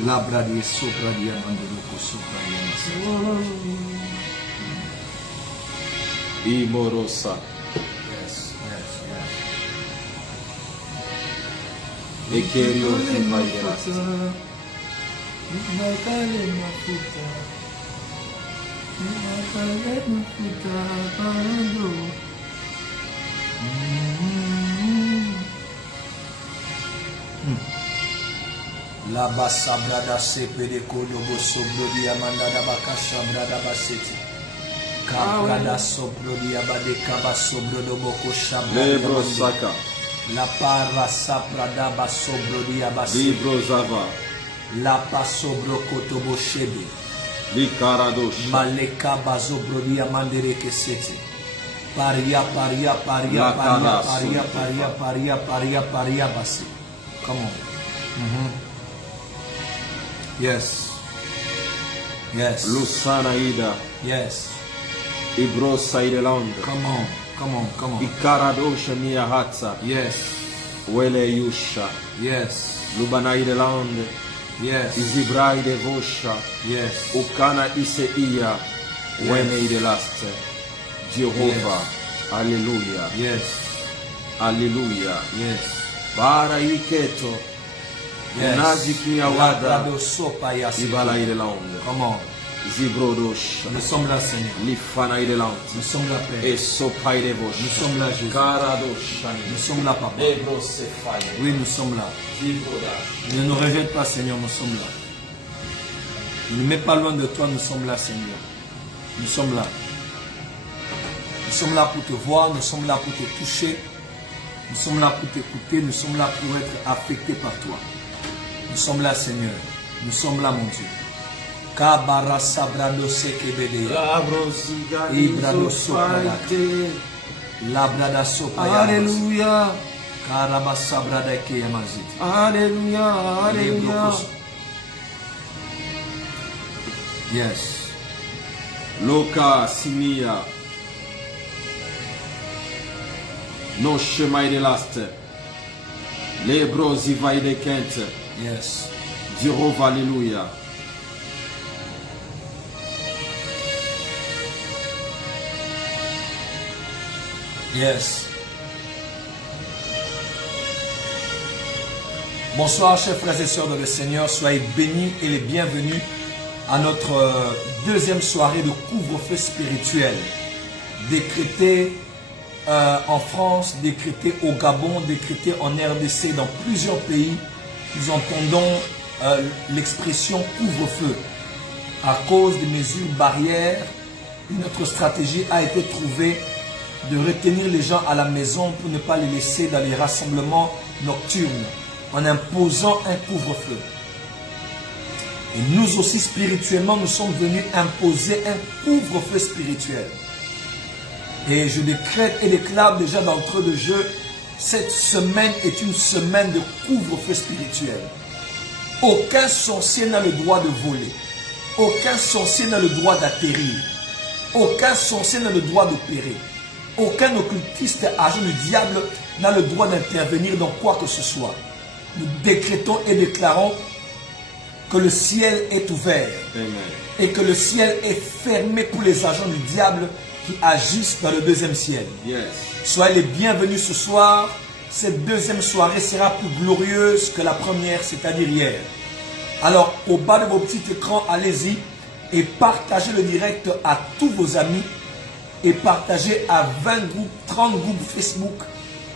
Labradi sopradia mandoko sopradia masa. Imorosa. Yes, yes, yes. Ekerio Zivairasa. Nakale mafuta. Nakale mafuta parando. La bassa brada sepe de kodobo sobro di amanda da bakasha brada baseti. Kabrada sobro di abade kaba sobro do boko shabra. Lebro Saka. La para sapra da basobro di abasi. Libro Zava. La pasobro kotobo shebe. Likaradosh. Maleka bazobro di amandere kesete. Paria paria paria La paria cara paria sopa. paria paria paria paria basi. Come on. Yes. Yes. Lusana Ida. Yes. Ibro Saideland. Come on. Come on. Come on. Ikaradosha Niahatsa. Yes. Wele Yusha. Yes. Lubanaideland. Yes. Izibraide Vosha. Yes. Ukana Iseia. Wene Laste. Jehovah. Hallelujah. Yes. Hallelujah. Yes. Bara Iketo. Yes. Nazikia Wada. Ibala Ireland. Come on. Zibrodosh. Nous sommes là, Seigneur. Lifana Ireland. Nous sommes là, Père. E Sopaide Vosh. Nous sommes là, Jésus. Karadoshani. Nous sommes là, Papa. Ebro Sefaye. Oui, nous sommes là. Zibrodash. Ne nous rejette pas, Seigneur, nous sommes là. Ne nous mets pas loin de toi, nous sommes là, Seigneur. Nous sommes là. Nous sommes là pour te voir, nous sommes là pour te toucher. Nous sommes là pour t'écouter, nous sommes là pour être affectés par toi. Nous sommes là, Seigneur. Nous sommes là, mon Dieu. Kabara sabrado sekebede. Ibrado soprada. Labrada soprada. Alléluia. Karaba sabrada ke yamazit. Alléluia. Alléluia. Yes. Loka Simia. No Shemaide Laste. Lebro Zivaide Kente. Yes. Jehovah Alléluia. Yes. Bonsoir, chers frères et sœurs dans le Seigneur. Soyez bénis et les bienvenus à notre deuxième soirée de couvre-feu spirituel. Décrété en France, décrété au Gabon, décrété en RDC, dans plusieurs pays. Nous entendons l'expression couvre-feu. À cause des mesures barrières, notre stratégie a été trouvée de retenir les gens à la maison pour ne pas les laisser dans les rassemblements nocturnes en imposant un couvre-feu. Et nous aussi spirituellement, nous sommes venus imposer un couvre-feu spirituel. Et je décrète et déclare déjà d'entrée de jeu, cette semaine est une semaine de couvre-feu spirituel. Aucun sorcier n'a le droit de voler. Aucun sorcier n'a le droit d'atterrir. Aucun sorcier n'a le droit d'opérer. Aucun occultiste agent du diable n'a le droit d'intervenir dans quoi que ce soit. Nous décrétons et déclarons que le ciel est ouvert. Amen. Et que le ciel est fermé pour les agents du diable qui agissent dans le deuxième ciel. Yes. Soyez les bienvenus ce soir. Cette deuxième soirée sera plus glorieuse que la première, c'est-à-dire hier. Alors, au bas de vos petits écrans, allez-y et partagez le direct à tous vos amis et partagez à 20 groupes, 30 groupes Facebook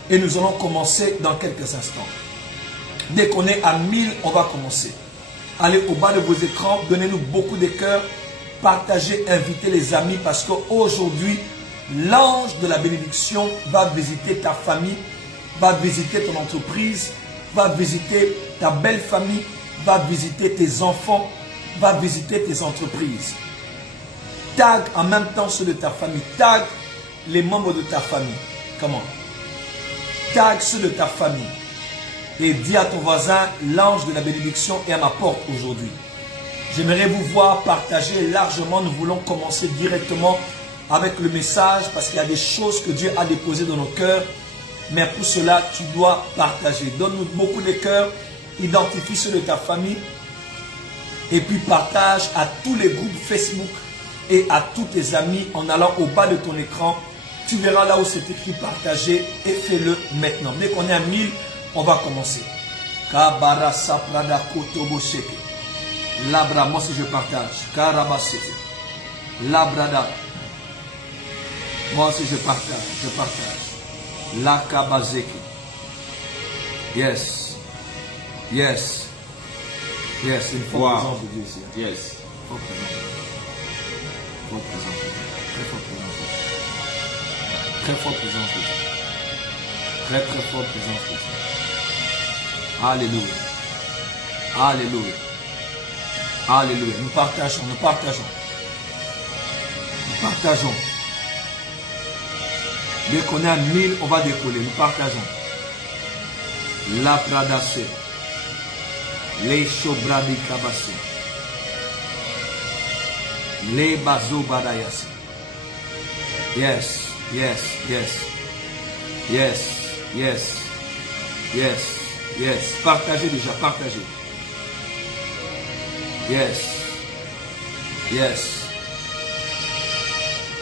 et nous allons commencer dans quelques instants. Dès qu'on est à 1000, on va commencer. Allez au bas de vos écrans, donnez-nous beaucoup de cœurs, partagez, invitez les amis parce qu'aujourd'hui, l'ange de la bénédiction va visiter ta famille, va visiter ton entreprise, va visiter ta belle famille, va visiter tes enfants, va visiter tes entreprises. Tag en même temps ceux de ta famille. Tag les membres de ta famille. Comment? Tag ceux de ta famille. Et dis à ton voisin, l'ange de la bénédiction est à ma porte aujourd'hui. J'aimerais vous voir partager largement. Nous voulons commencer directement avec le message parce qu'il y a des choses que Dieu a déposées dans nos cœurs. Mais pour cela, tu dois partager. Donne-nous beaucoup de cœurs. Identifie ceux de ta famille. Et puis partage à tous les groupes Facebook et à tous tes amis en allant au bas de ton écran. Tu verras là où c'est écrit partager et fais-le maintenant. Dès qu'on est à 1000, on va commencer. Kabara saprada kotobo sheke. Labra, moi si je partage. Karabasete. Labrada. Moi aussi je partage. La kabazeki. Yes. Yes. Yes, une forte présence de Dieu ici. Yes. Forte présence. Forte présence de Dieu. Très forte présence de Dieu. Très forte présence de Dieu. Très très forte présence de Dieu. Alléluia. Alléluia. Alléluia. Nous partageons, nous partageons. Nous partageons. Dès qu'on est à 1000, on va décoller. Nous partageons. La pradase. Les chobradi kabase. Les bazo badayase. Yes, yes, yes. Yes, yes, yes, yes. Partagez déjà, partagez. Yes, yes,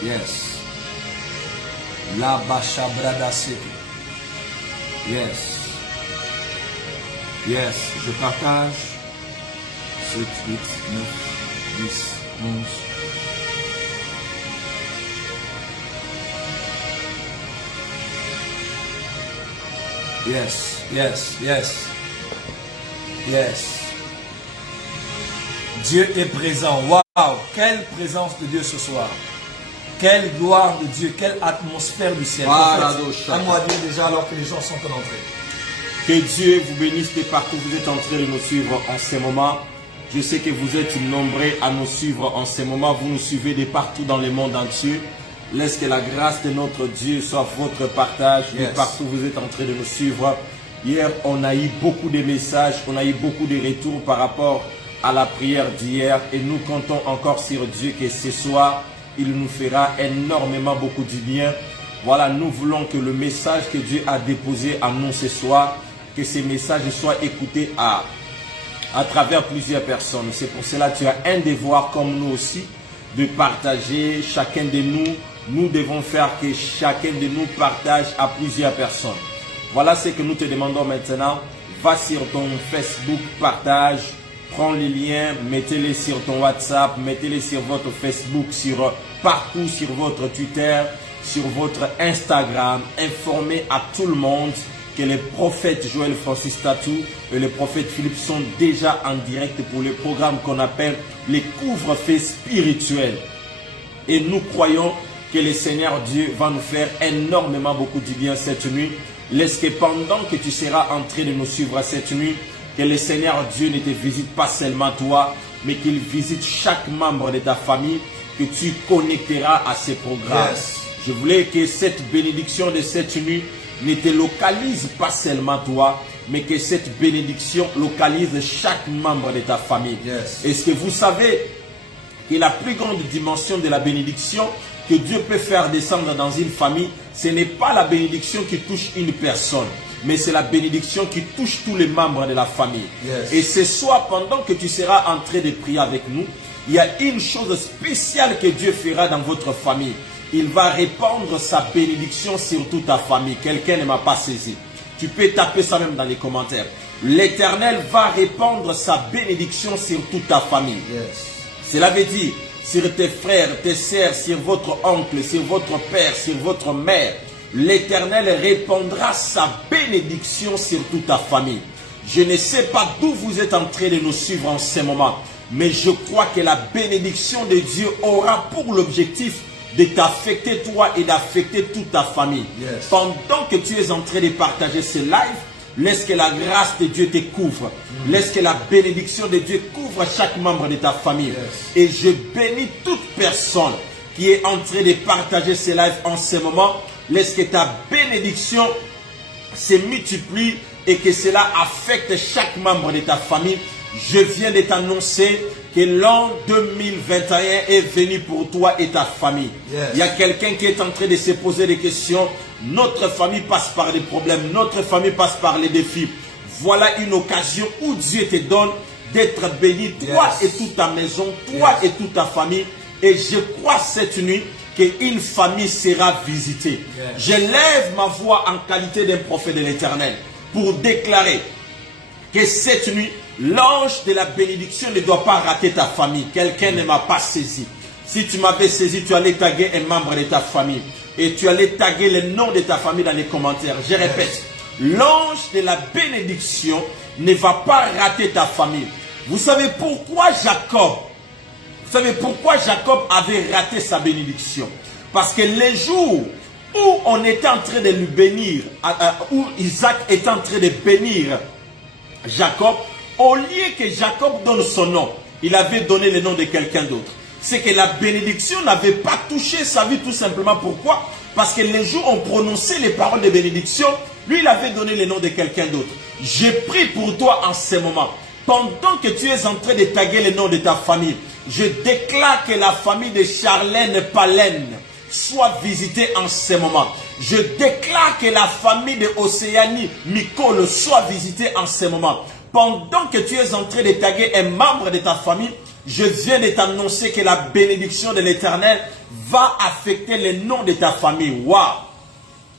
yes. La bacha bradase. Yes. Yes, je partage 7, 8, 9, 10, 11. Yes, yes, yes. Yes. Dieu est présent. Waouh, quelle présence de Dieu ce soir. Quelle gloire de Dieu, quelle atmosphère du ciel. À moi dire déjà alors que les gens sont en entrée. Que Dieu vous bénisse de partout où vous êtes en train de nous suivre en ce moment. Je sais que vous êtes nombreux à nous suivre en ce moment. Vous nous suivez de partout dans le monde entier. Laisse que la grâce de notre Dieu soit votre partage de partout où vous êtes en train de nous suivre. Hier, on a eu beaucoup de messages, on a eu beaucoup de retours par rapport à la prière d'hier. Et nous comptons encore sur Dieu que ce soir, il nous fera énormément beaucoup de bien. Voilà, nous voulons que le message que Dieu a déposé à nous ce soir, que ces messages soient écoutés à travers plusieurs personnes. C'est pour cela que tu as un devoir comme nous aussi, de partager chacun de nous. Nous devons faire que chacun de nous partage à plusieurs personnes. Voilà ce que nous te demandons maintenant. Va sur ton Facebook, partage, prends les liens, mettez-les sur ton WhatsApp, mettez-les sur votre Facebook, partout sur votre Twitter, sur votre Instagram. Informez à tout le monde que les prophètes Joël Francis Tatou et le prophète Philippe sont déjà en direct pour le programme qu'on appelle les couvre-feux spirituels. Et nous croyons que le Seigneur Dieu va nous faire énormément beaucoup de bien cette nuit. Laisse que pendant que tu seras en train de nous suivre cette nuit, que le Seigneur Dieu ne te visite pas seulement toi, mais qu'il visite chaque membre de ta famille, que tu connecteras à ces programmes. Yes. Je voulais que cette bénédiction de cette nuit ne te localise pas seulement toi, mais que cette bénédiction localise chaque membre de ta famille. Yes. Est-ce que vous savez que la plus grande dimension de la bénédiction que Dieu peut faire descendre dans une famille, ce n'est pas la bénédiction qui touche une personne, mais c'est la bénédiction qui touche tous les membres de la famille. Yes. Et ce soir, pendant que tu seras en train de prier avec nous, il y a une chose spéciale que Dieu fera dans votre famille. Il va répandre sa bénédiction sur toute ta famille. Quelqu'un ne m'a pas saisi. Tu peux taper ça même dans les commentaires. L'Éternel va répandre sa bénédiction sur toute ta famille. Yes. Cela veut dire sur tes frères, tes sœurs, sur votre oncle, sur votre père, sur votre mère. L'Éternel répandra sa bénédiction sur toute ta famille. Je ne sais pas d'où vous êtes en train de nous suivre en ce moment, mais je crois que la bénédiction de Dieu aura pour l'objectif de t'affecter toi et d'affecter toute ta famille. Yes. Pendant que tu es en train de partager ce live, laisse que la grâce de Dieu te couvre. Laisse que la bénédiction de Dieu couvre chaque membre de ta famille. Yes. Et je bénis toute personne qui est en train de partager ce live en ce moment. Laisse que ta bénédiction se multiplie et que cela affecte chaque membre de ta famille. Je viens de t'annoncer que l'an 2021 est venu pour toi et ta famille. Yes. Il y a quelqu'un qui est en train de se poser des questions. Notre famille passe par des problèmes. Notre famille passe par les défis. Voilà une occasion où Dieu te donne d'être béni, toi et toute ta maison, toi et toute ta famille. Et je crois cette nuit qu'une famille sera visitée. Je lève ma voix en qualité d'un prophète de l'Éternel pour déclarer que cette nuit, l'ange de la bénédiction ne doit pas rater ta famille. Quelqu'un ne m'a pas saisi. Si tu m'avais saisi, tu allais taguer un membre de ta famille. Et tu allais taguer le nom de ta famille dans les commentaires. Je répète, l'ange de la bénédiction ne va pas rater ta famille. Vous savez pourquoi Jacob avait raté sa bénédiction? Parce que les jours où on était en train de lui bénir, où Isaac était en train de bénir Jacob, au lieu que Jacob donne son nom, il avait donné le nom de quelqu'un d'autre. C'est que la bénédiction n'avait pas touché sa vie tout simplement. Pourquoi? Parce que les jours où on prononçait les paroles de bénédiction, lui il avait donné le nom de quelqu'un d'autre. Je prie pour toi en ce moment. Pendant que tu es en train de taguer le nom de ta famille, je déclare que la famille de Charlène Palaine soit visitée en ce moment. Je déclare que la famille de Océanie Mikol soit visitée en ce moment. Pendant que tu es en train de taguer un membre de ta famille, je viens de t'annoncer que la bénédiction de l'Éternel va affecter le nom de ta famille. Waouh!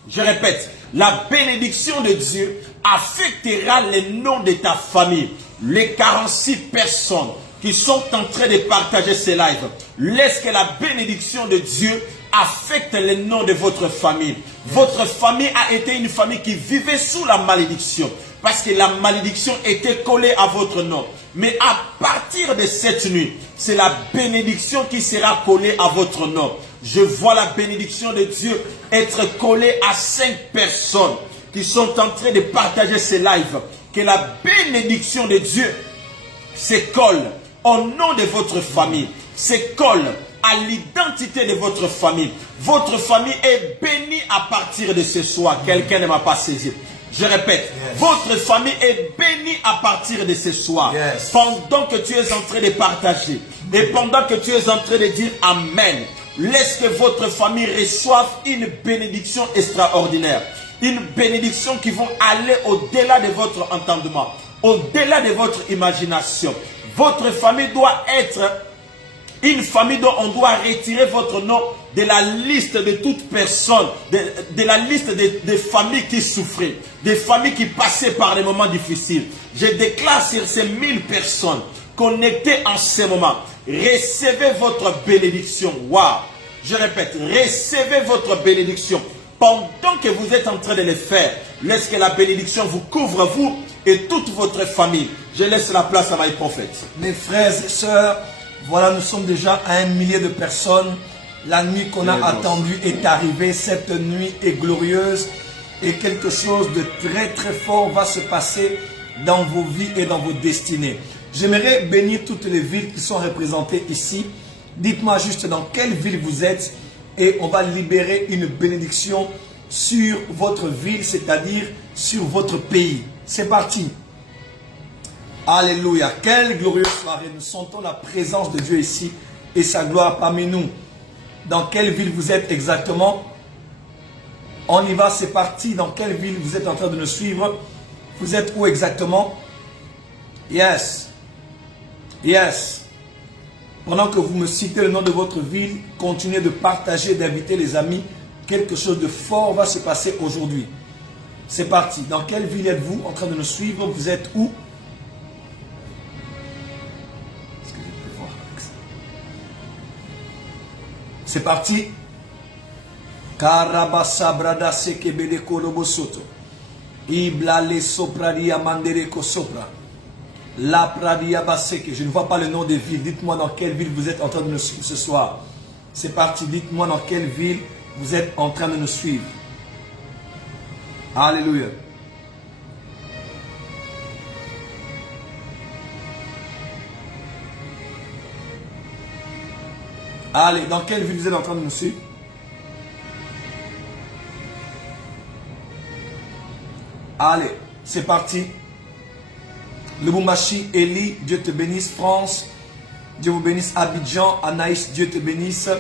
Je répète, la bénédiction de Dieu affectera le nom de ta famille. Les 46 personnes qui sont en train de partager ce live, laisse que la bénédiction de Dieu affecte le nom de votre famille. Votre famille a été une famille qui vivait sous la malédiction, parce que la malédiction était collée à votre nom. Mais à partir de cette nuit, c'est la bénédiction qui sera collée à votre nom. Je vois la bénédiction de Dieu être collée à 5 personnes qui sont en train de partager ce live. Que la bénédiction de Dieu se colle au nom de votre famille, se colle à l'identité de votre famille. Votre famille est bénie à partir de ce soir. Quelqu'un ne m'a pas saisi. Je répète, votre famille est bénie à partir de ce soir. Pendant que tu es en train de partager et pendant que tu es en train de dire Amen, laisse que votre famille reçoive une bénédiction extraordinaire. Une bénédiction qui va aller au-delà de votre entendement, au-delà de votre imagination. Votre famille doit être une famille dont on doit retirer votre nom de la liste de toute personne, de la liste des familles qui souffraient, des familles qui passaient par des moments difficiles. Je déclare sur ces 1000 personnes connectées en ce moment, recevez votre bénédiction. Waouh! Je répète, recevez votre bénédiction. Pendant que vous êtes en train de le faire, laisse que la bénédiction vous couvre, vous et toute votre famille. Je laisse la place à mes prophètes. Mes frères et sœurs, voilà, nous sommes déjà à 1 millier de personnes. La nuit qu'on a attendue est arrivée. Cette nuit est glorieuse. Et quelque chose de très très fort va se passer dans vos vies et dans vos destinées. J'aimerais bénir toutes les villes qui sont représentées ici. Dites-moi juste dans quelle ville vous êtes. Et on va libérer une bénédiction sur votre ville, c'est-à-dire sur votre pays. C'est parti. Alléluia. Quelle glorieuse soirée. Nous sentons la présence de Dieu ici et sa gloire parmi nous. Dans quelle ville vous êtes exactement? On y va, c'est parti. Dans quelle ville vous êtes en train de nous suivre? Vous êtes où exactement? Yes. Yes. Pendant que vous me citez le nom de votre ville, continuez de partager, d'inviter les amis. Quelque chose de fort va se passer aujourd'hui. C'est parti. Dans quelle ville êtes-vous en train de nous suivre? Vous êtes où? Est-ce que je peux voir avec ça? C'est parti. Karabasa brada sekebede kolobosoto. Iblale sopradia mandereko sopra. La Pradia Baseke, je ne vois pas le nom des villes. Dites-moi dans quelle ville vous êtes en train de nous suivre ce soir. C'est parti, dites-moi dans quelle ville vous êtes en train de nous suivre. Alléluia. Allez, dans quelle ville vous êtes en train de nous suivre? Allez, c'est parti. Lubumbashi, Eli, Dieu te bénisse. France, Dieu vous bénisse. Abidjan, Anaïs, Dieu te bénisse.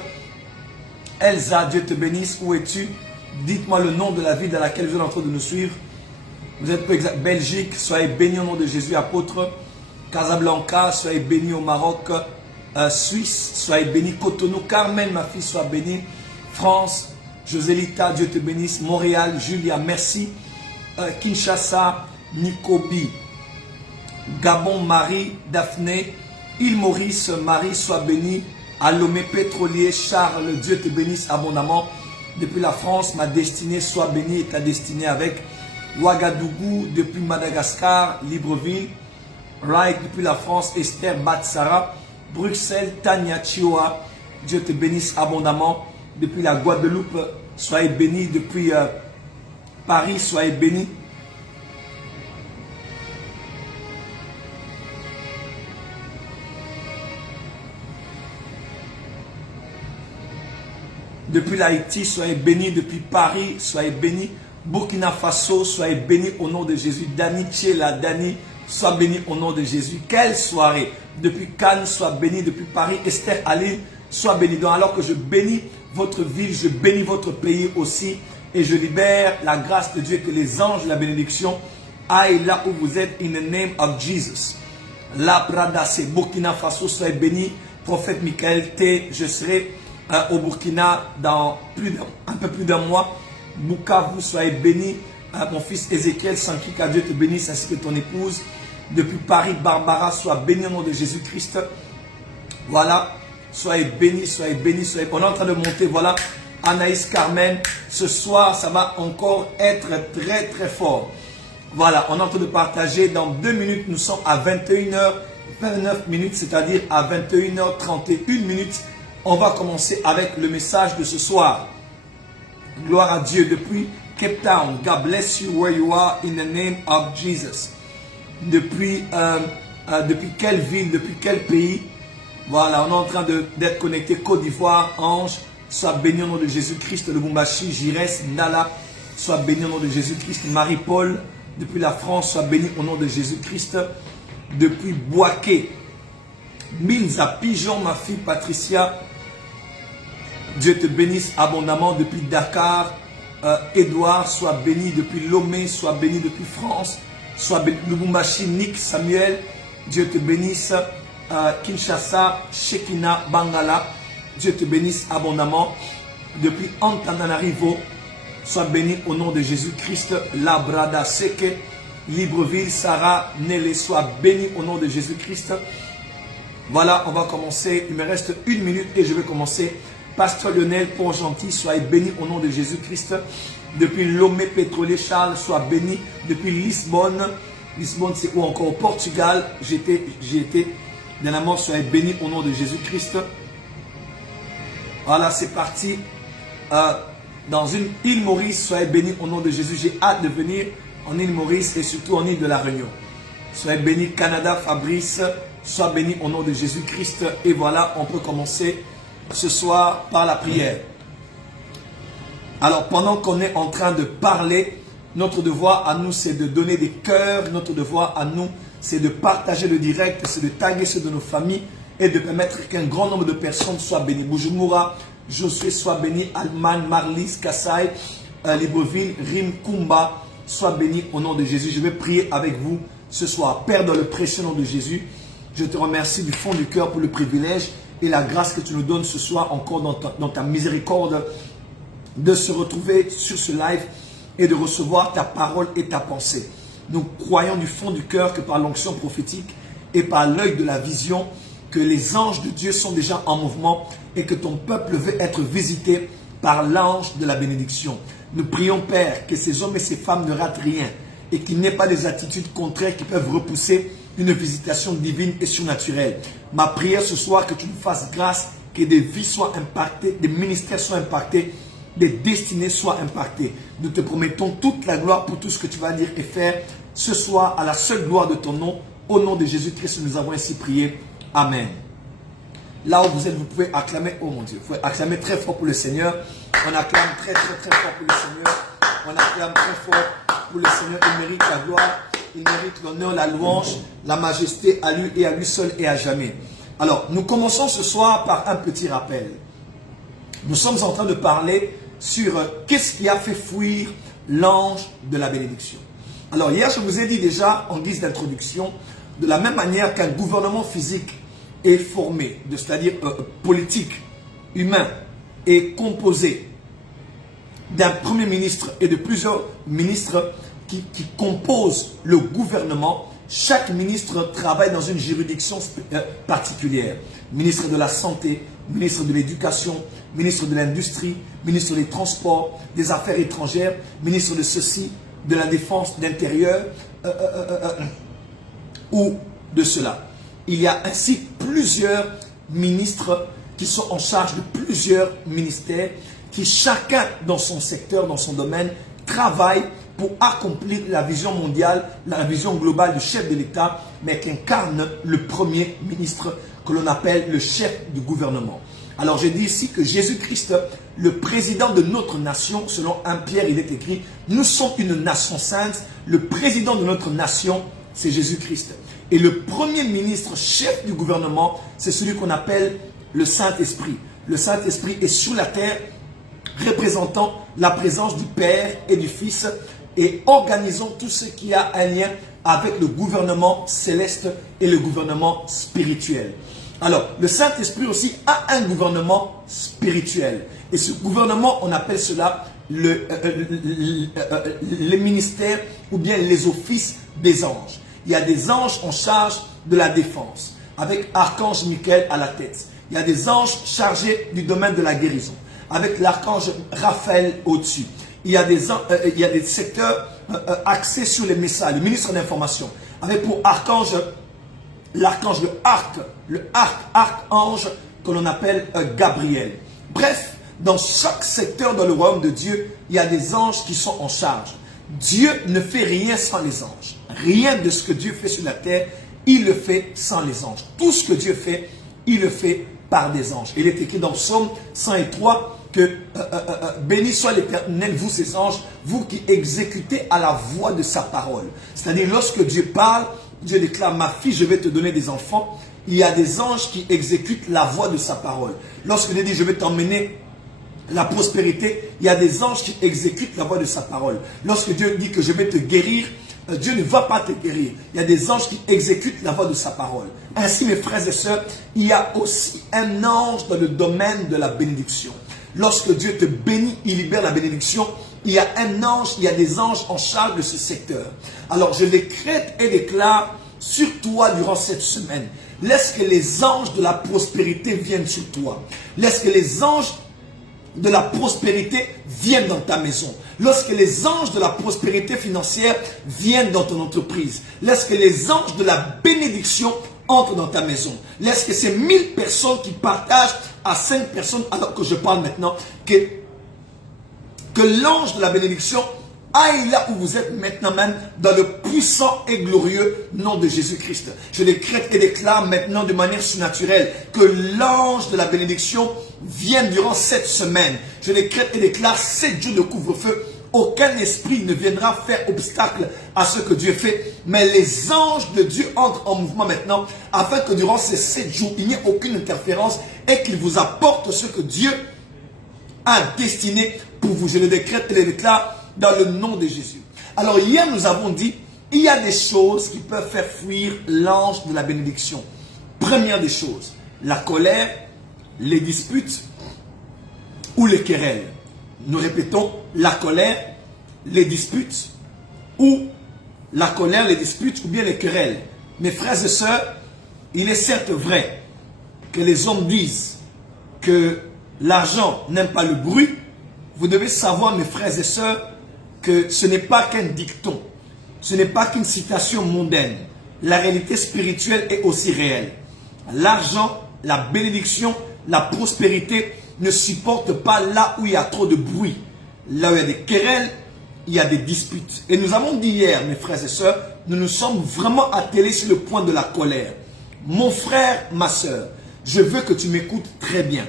Elsa, Dieu te bénisse. Où es-tu? Dites-moi le nom de la ville dans laquelle vous êtes en train de nous suivre. Vous êtes exact. Belgique, soyez bénis au nom de Jésus, apôtre. Casablanca, soyez bénis au Maroc. Suisse, soyez bénis. Cotonou, Carmen, ma fille, sois bénie. France, Joselita, Dieu te bénisse. Montréal, Julia, merci. Kinshasa, Nikobi. Gabon, Marie, Daphné. Île Maurice, Marie, sois bénie. Alomé, Pétrolier, Charles, Dieu te bénisse abondamment. Depuis la France, ma destinée, sois bénie et ta destinée avec. Ouagadougou, depuis Madagascar, Libreville. Right, depuis la France, Esther Batsara. Bruxelles, Tania Chioa, Dieu te bénisse abondamment. Depuis la Guadeloupe, soyez bénis. Depuis Paris, soyez bénis. Depuis l'Haïti, soyez bénis. Depuis Paris, soyez bénis. Burkina Faso, soyez bénis au nom de Jésus. Dani Tchela, Dani, sois béni au nom de Jésus. Quelle soirée! Depuis Cannes, sois béni. Depuis Paris, Esther Aline, sois béni. Donc alors que je bénis votre ville, je bénis votre pays aussi. Et je libère la grâce de Dieu, que les anges de la bénédiction aillent là où vous êtes. In the name of Jesus. La Bradase, Burkina Faso, soyez béni. Prophète Michael T, je serai au Burkina dans un peu plus d'un mois. Bukavu, soyez béni. Mon fils Ézéchiel Sanki, que Dieu te bénisse ainsi que ton épouse. Depuis Paris, Barbara, sois béni au nom de Jésus-Christ. Voilà, soyez bénis, soyez bénis, soyez... On est en train de monter, voilà. Anaïs Carmen, ce soir, ça va encore être très très fort. Voilà, on est en train de partager. Dans 2 minutes, nous sommes à 21h29 minutes, c'est-à-dire à 21h31 minutes. On va commencer avec le message de ce soir. Gloire à Dieu. Depuis Cape Town, God bless you where you are in the name of Jesus. Depuis quelle ville, depuis quel pays? Voilà, on est en train d'être connecté. Côte d'Ivoire, Ange, sois béni au nom de Jésus-Christ. Lubumbashi, Jires, Nala, sois béni au nom de Jésus-Christ. Marie-Paul, depuis la France, sois béni au nom de Jésus-Christ. Depuis Boaké, Minza, Pigeon, ma fille Patricia, Dieu te bénisse abondamment. Depuis Dakar, Edouard, sois béni. Depuis Lomé, sois béni. Depuis France, sois béni. Lubumbashi, Nick, Samuel, Dieu te bénisse. Kinshasa, Shekina, Bangala, Dieu te bénisse abondamment. Depuis Antananarivo, sois béni au nom de Jésus-Christ. Labrada Seke, Libreville, Sarah, Nelly, sois béni au nom de Jésus-Christ. Voilà, on va commencer. Il me reste 1 minute et je vais commencer. Pasteur Lionel Pont-Gentil, soyez béni au nom de Jésus-Christ. Depuis Lomé Pétrolier, Charles, sois béni. Depuis Lisbonne, Lisbonne c'est où encore? Au Portugal, j'y étais. Dernièrement, soyez béni au nom de Jésus-Christ. Voilà, c'est parti. Dans une île Maurice, soyez béni au nom de Jésus. J'ai hâte de venir en île Maurice et surtout en île de la Réunion. Soyez béni Canada, Fabrice. Sois béni au nom de Jésus-Christ. Et voilà, on peut commencer ce soir par la prière. Alors, pendant qu'on est en train de parler, notre devoir à nous, c'est de donner des cœurs. Notre devoir à nous, c'est de partager le direct, c'est de taguer ceux de nos familles et de permettre qu'un grand nombre de personnes soient bénies. Bujumbura, Josué, sois béni. Allemagne, Marlis, Kassai, Libreville, Rim, Kumba, sois béni au nom de Jésus. Je vais prier avec vous ce soir. Père, dans le précieux nom de Jésus, je te remercie du fond du cœur pour le privilège et la grâce que tu nous donnes ce soir encore dans ta miséricorde de se retrouver sur ce live et de recevoir ta parole et ta pensée. Nous croyons du fond du cœur que par l'onction prophétique et par l'œil de la vision, que les anges de Dieu sont déjà en mouvement et que ton peuple veut être visité par l'ange de la bénédiction. Nous prions, Père, que ces hommes et ces femmes ne ratent rien et qu'il n'y ait pas des attitudes contraires qui peuvent repousser une visitation divine et surnaturelle. Ma prière ce soir, que tu nous fasses grâce, que des vies soient impactées, des ministères soient impactés, des destinées soient impactées. Nous te promettons toute la gloire pour tout ce que tu vas dire et faire ce soir à la seule gloire de ton nom. Au nom de Jésus-Christ, nous avons ainsi prié. Amen. Là où vous êtes, vous pouvez acclamer. Oh mon Dieu, vous pouvez acclamer très fort pour le Seigneur. On acclame très fort pour le Seigneur. On acclame très fort pour le Seigneur. Il mérite la gloire, il mérite l'honneur, la louange, la majesté à lui et à lui seul et à jamais. Alors, nous commençons ce soir par un petit rappel. Nous sommes en train de parler sur qu'est-ce qui a fait fuir l'ange de la bénédiction. Alors hier, je vous ai dit déjà en guise d'introduction de la même manière qu'un gouvernement physique est formé, c'est-à-dire politique, humain, est composé d'un premier ministre et de plusieurs ministres qui composent le gouvernement. Chaque ministre travaille dans une juridiction particulière. Ministre de la Santé, ministre de l'Éducation, ministre de l'Industrie, ministre des Transports, des Affaires étrangères, ministre de ceci, de la Défense, d'Intérieur, ou de cela. Il y a ainsi plusieurs ministres qui sont en charge de plusieurs ministères qui chacun dans son secteur, dans son domaine, travaille pour accomplir la vision mondiale, la vision globale du chef de l'État, mais qu'incarne le premier ministre que l'on appelle le chef du gouvernement. Alors je dis ici que Jésus-Christ, le président de notre nation, selon 1 Pierre, il est écrit, nous sommes une nation sainte, le président de notre nation, c'est Jésus-Christ. Et le premier ministre, chef du gouvernement, c'est celui qu'on appelle le Saint-Esprit. Le Saint-Esprit est sur la terre, représentant la présence du Père et du Fils et organisant tout ce qui a un lien avec le gouvernement céleste et le gouvernement spirituel. Alors, le Saint-Esprit aussi a un gouvernement spirituel. Et ce gouvernement, on appelle cela les ministères ou bien les offices des anges. Il y a des anges en charge de la défense, avec archange Michael à la tête. Il y a des anges chargés du domaine de la guérison, avec l'archange Raphaël au-dessus. Il y a des secteurs axés sur les messages, le ministre de l'Information, avec pour archange, l'archange, archange que l'on appelle Gabriel. Bref, dans chaque secteur dans le royaume de Dieu, il y a des anges qui sont en charge. Dieu ne fait rien sans les anges. Rien de ce que Dieu fait sur la terre, il le fait sans les anges. Tout ce que Dieu fait, il le fait par des anges. Il est écrit dans Psaume 103 que béni soit l'Éternel, vous ses anges, vous qui exécutez à la voix de sa parole. C'est-à-dire lorsque Dieu parle, Dieu déclare, ma fille, je vais te donner des enfants. Il y a des anges qui exécutent la voix de sa parole. Lorsque Dieu dit, je vais t'emmener la prospérité, il y a des anges qui exécutent la voix de sa parole. Lorsque Dieu dit que je vais te guérir, Dieu ne va pas te guérir. Il y a des anges qui exécutent la voix de sa parole. Ainsi, mes frères et sœurs, il y a aussi un ange dans le domaine de la bénédiction. Lorsque Dieu te bénit, il libère la bénédiction. Il y a un ange, il y a des anges en charge de ce secteur. Alors, je décrète et déclare sur toi durant cette semaine. Laisse que les anges de la prospérité viennent sur toi. Laisse que les anges de la prospérité viennent dans ta maison. Lorsque les anges de la prospérité financière viennent dans ton entreprise. Laisse que les anges de la bénédiction entrent dans ta maison. Laisse que ces 1000 personnes qui partagent à 5 personnes, alors que je parle maintenant, que l'ange de la bénédiction aille là où vous êtes maintenant même, dans le puissant et glorieux nom de Jésus-Christ. Je décrète et déclare maintenant de manière surnaturelle que l'ange de la bénédiction vienne durant cette semaine. Je décrète et déclare 7 jours de couvre-feu. Aucun esprit ne viendra faire obstacle à ce que Dieu fait. Mais les anges de Dieu entrent en mouvement maintenant afin que durant ces 7 jours, il n'y ait aucune interférence et qu'ils vous apportent ce que Dieu a destiné pour vous. Je le décrète et le déclare dans le nom de Jésus. Alors hier, nous avons dit, il y a des choses qui peuvent faire fuir l'ange de la bénédiction. Première des choses, la colère, les disputes ou les querelles. Nous répétons, la colère, les disputes ou la colère, les disputes ou bien les querelles. Mes frères et sœurs, il est certes vrai que les hommes disent que l'argent n'aime pas le bruit. Vous devez savoir, mes frères et sœurs, que ce n'est pas qu'un dicton, ce n'est pas qu'une citation mondaine. La réalité spirituelle est aussi réelle. L'argent, la bénédiction, la prospérité ne supportent pas là où il y a trop de bruit. Là où il y a des querelles, il y a des disputes. Et nous avons dit hier, mes frères et sœurs, nous nous sommes vraiment attelés sur le point de la colère. Mon frère, ma sœur, je veux que tu m'écoutes très bien.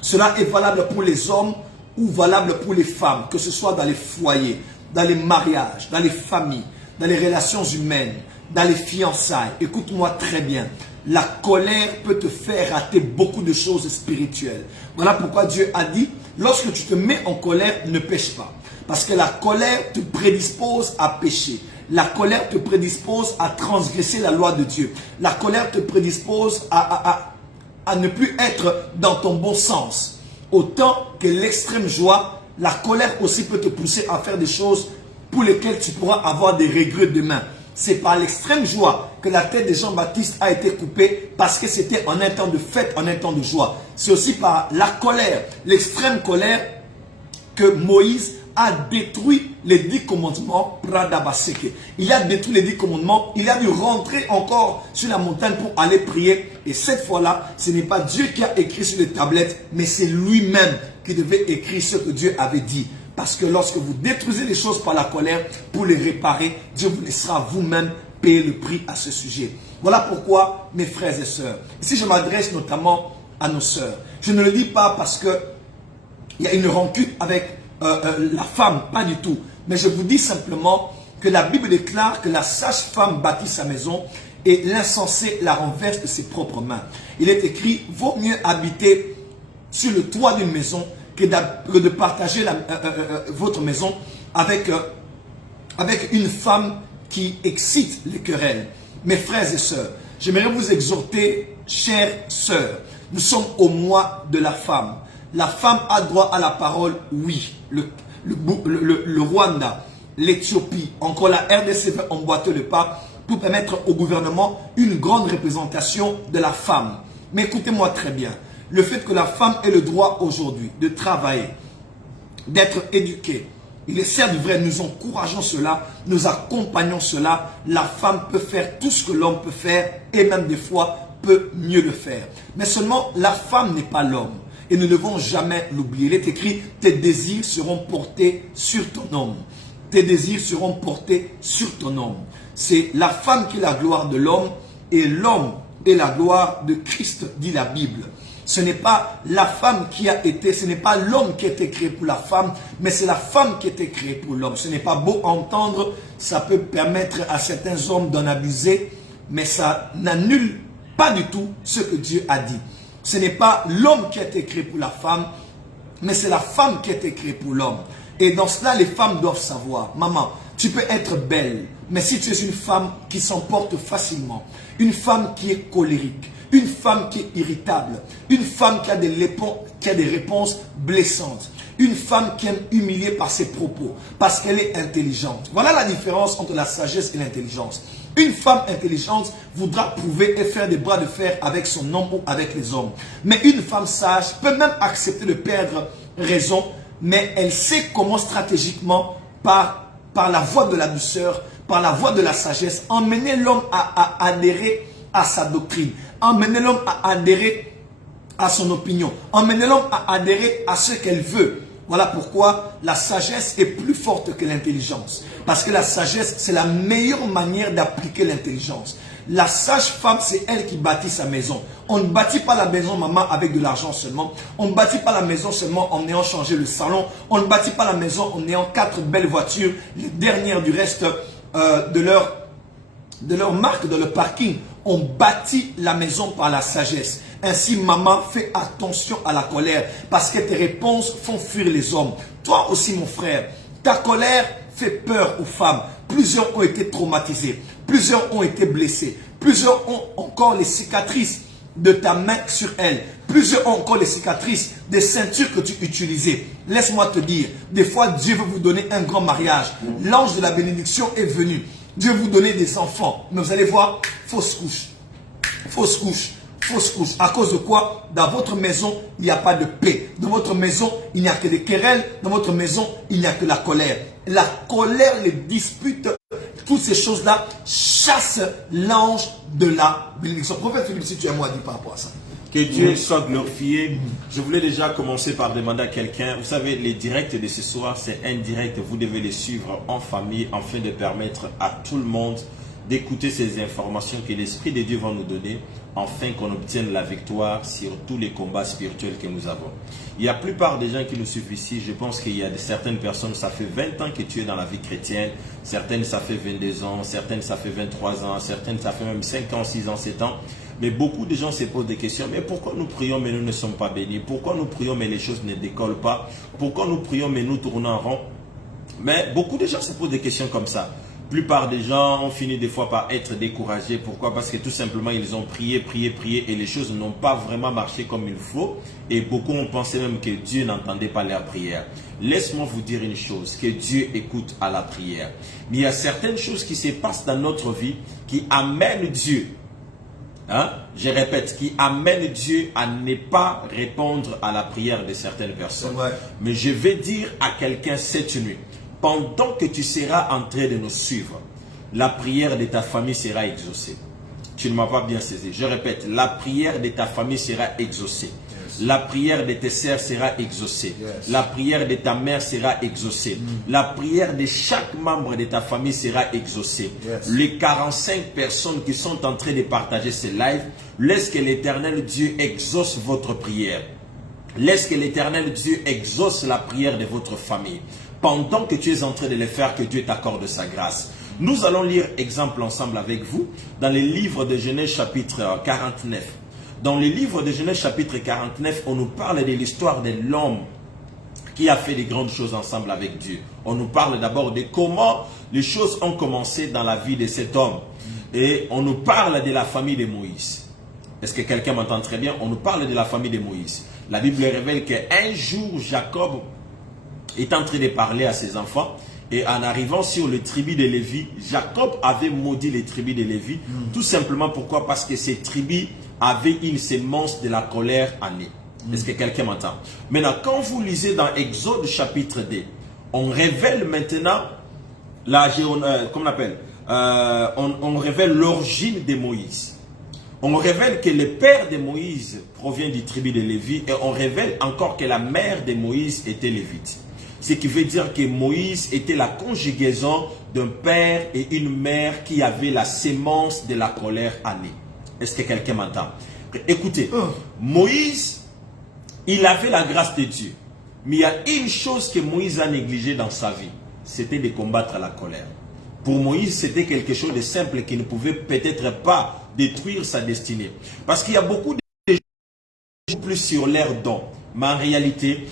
Cela est valable pour les hommes ou valable pour les femmes, que ce soit dans les foyers, dans les mariages, dans les familles, dans les relations humaines, dans les fiançailles. Écoute-moi très bien. La colère peut te faire rater beaucoup de choses spirituelles. Voilà pourquoi Dieu a dit, lorsque tu te mets en colère, ne pêche pas. Parce que la colère te prédispose à pécher. La colère te prédispose à transgresser la loi de Dieu. La colère te prédispose à ne plus être dans ton bon sens. Autant que l'extrême joie, la colère aussi peut te pousser à faire des choses pour lesquelles tu pourras avoir des regrets demain. C'est par l'extrême joie que la tête de Jean-Baptiste a été coupée parce que c'était en un temps de fête, en un temps de joie. C'est aussi par la colère, l'extrême colère que Moïse a détruit les 10 commandements. Il a détruit les 10 commandements. Il a dû rentrer encore sur la montagne pour aller prier. Et cette fois-là, ce n'est pas Dieu qui a écrit sur les tablettes, mais c'est lui-même qui devait écrire ce que Dieu avait dit. Parce que lorsque vous détruisez les choses par la colère, pour les réparer, Dieu vous laissera vous-même payer le prix à ce sujet. Voilà pourquoi, mes frères et sœurs, ici je m'adresse notamment à nos sœurs. Je ne le dis pas parce qu'il y a une rancune avec la femme, pas du tout. Mais je vous dis simplement que la Bible déclare que la sage femme bâtit sa maison et l'insensé la renverse de ses propres mains. Il est écrit, vaut mieux habiter sur le toit d'une maison que de partager votre maison avec une femme qui excite les querelles. Mes frères et sœurs, j'aimerais vous exhorter, chères sœurs, nous sommes au mois de la femme. La femme a droit à la parole, oui. Le Rwanda, l'Éthiopie, encore la RDC veut emboîter le pas pour permettre au gouvernement une grande représentation de la femme. Mais écoutez-moi très bien. Le fait que la femme ait le droit aujourd'hui de travailler, d'être éduquée, il est certes vrai, nous encourageons cela, nous accompagnons cela. La femme peut faire tout ce que l'homme peut faire et même des fois peut mieux le faire. Mais seulement la femme n'est pas l'homme et nous ne devons jamais l'oublier. Il est écrit, tes désirs seront portés sur ton homme. Tes désirs seront portés sur ton homme. C'est la femme qui est la gloire de l'homme et l'homme est la gloire de Christ, dit la Bible. Ce n'est pas la femme qui a été, ce n'est pas l'homme qui a été créé pour la femme, mais c'est la femme qui a été créée pour l'homme. Ce n'est pas beau à entendre, ça peut permettre à certains hommes d'en abuser, mais ça n'annule pas du tout ce que Dieu a dit. Ce n'est pas l'homme qui a été créé pour la femme, mais c'est la femme qui a été créée pour l'homme. Et dans cela, les femmes doivent savoir, maman, tu peux être belle, mais si tu es une femme qui s'emporte facilement, une femme qui est colérique, une femme qui est irritable, une femme qui a des réponses blessantes, une femme qui aime humilier par ses propos, parce qu'elle est intelligente. Voilà la différence entre la sagesse et l'intelligence. Une femme intelligente voudra prouver et faire des bras de fer avec son homme ou avec les hommes. Mais une femme sage peut même accepter de perdre raison, mais elle sait comment stratégiquement, par la voie de la douceur, par la voie de la sagesse, emmener l'homme à adhérer à sa doctrine, emmener l'homme à adhérer à son opinion, emmener l'homme à adhérer à ce qu'elle veut. Voilà pourquoi la sagesse est plus forte que l'intelligence. Parce que la sagesse, c'est la meilleure manière d'appliquer l'intelligence. La sage femme, c'est elle qui bâtit sa maison. On ne bâtit pas la maison, maman, avec de l'argent seulement. On ne bâtit pas la maison seulement en ayant changé le salon. On ne bâtit pas la maison en ayant 4 belles voitures, les dernières du reste de leur marque, de leur parking. On bâtit la maison par la sagesse. Ainsi, maman, fais attention à la colère parce que tes réponses font fuir les hommes. Toi aussi, mon frère, ta colère fait peur aux femmes. Plusieurs ont été traumatisés, plusieurs ont été blessés, plusieurs ont encore les cicatrices de ta main sur elles. Plusieurs ont encore les cicatrices des ceintures que tu utilisais. Laisse-moi te dire, des fois, Dieu veut vous donner un grand mariage. L'ange de la bénédiction est venu. Dieu veut vous donner des enfants. Mais vous allez voir, fausse couche. Fausse couche. Fausse couche. À cause de quoi? Dans votre maison, il n'y a pas de paix. Dans votre maison, il n'y a que des querelles. Dans votre maison, il n'y a que la colère. La colère, les disputes, toutes ces choses-là chassent l'ange de la bénédiction. Prophète Philippe, si tu es moi, dis par rapport à ça. Que Dieu soit glorifié. Je voulais déjà commencer par demander à quelqu'un, vous savez, les directs de ce soir, c'est un direct. Vous devez les suivre en famille afin de permettre à tout le monde d'écouter ces informations que l'Esprit de Dieu va nous donner afin qu'on obtienne la victoire sur tous les combats spirituels que nous avons. Il y a la plupart des gens qui nous suivent ici, je pense qu'il y a certaines personnes, ça fait 20 ans que tu es dans la vie chrétienne, certaines ça fait 22 ans, certaines ça fait 23 ans, certaines ça fait même 5 ans, 6 ans, 7 ans. Mais beaucoup de gens se posent des questions, mais pourquoi nous prions mais nous ne sommes pas bénis? Pourquoi nous prions mais les choses ne décollent pas? Pourquoi nous prions mais nous tournons en rond? Mais beaucoup de gens se posent des questions comme ça. plupart des gens ont fini des fois par être découragés. Pourquoi? Parce que tout simplement, ils ont prié, prié, prié et les choses n'ont pas vraiment marché comme il faut. Et beaucoup ont pensé même que Dieu n'entendait pas leur prière. Laisse-moi vous dire une chose, que Dieu écoute à la prière. Mais il y a certaines choses qui se passent dans notre vie qui amènent Dieu, je répète, qui amènent Dieu à ne pas répondre à la prière de certaines personnes. Mais je vais dire à quelqu'un cette nuit, pendant que tu seras en train de nous suivre, la prière de ta famille sera exaucée. Tu ne m'as pas bien saisi. Je répète, la prière de ta famille sera exaucée. La prière de tes sœurs sera exaucée. La prière de ta mère sera exaucée. La prière de chaque membre de ta famille sera exaucée. Les 45 personnes qui sont en train de partager ce live, laisse que l'Éternel Dieu exauce votre prière. Laisse que l'Éternel Dieu exauce la prière de votre famille. Pendant que tu es en train de le faire, que Dieu t'accorde sa grâce. Nous allons lire exemple ensemble avec vous dans le livre de Genèse chapitre 49. Dans le livre de Genèse chapitre 49, on nous parle de l'histoire de l'homme qui a fait de grandes choses ensemble avec Dieu. On nous parle d'abord de comment les choses ont commencé dans la vie de cet homme. Et on nous parle de la famille de Moïse. Est-ce que quelqu'un m'entend très bien? On nous parle de la famille de Moïse. La Bible révèle qu'un jour, Jacob est en train de parler à ses enfants. Et en arrivant sur le tribu de Lévi, Jacob avait maudit les tribus de Lévi. Tout simplement pourquoi? Parce que ces tribus avaient une sémence de la colère en eux. Est-ce que quelqu'un m'entend? Maintenant, quand vous lisez dans Exode chapitre 2, on révèle maintenant on révèle l'origine de Moïse. On révèle que le père de Moïse provient du tribu de Lévi et on révèle encore que la mère de Moïse était lévite. Ce qui veut dire que Moïse était la conjugaison d'un père et une mère qui avaient la sémence de la colère en eux. Est-ce que quelqu'un m'entend? Écoutez, Moïse, il avait la grâce de Dieu. Mais il y a une chose que Moïse a négligée dans sa vie. C'était de combattre la colère. Pour Moïse, c'était quelque chose de simple qui ne pouvait peut-être pas détruire sa destinée. Parce qu'il y a beaucoup de gens plus sur l'air don. Mais en réalité,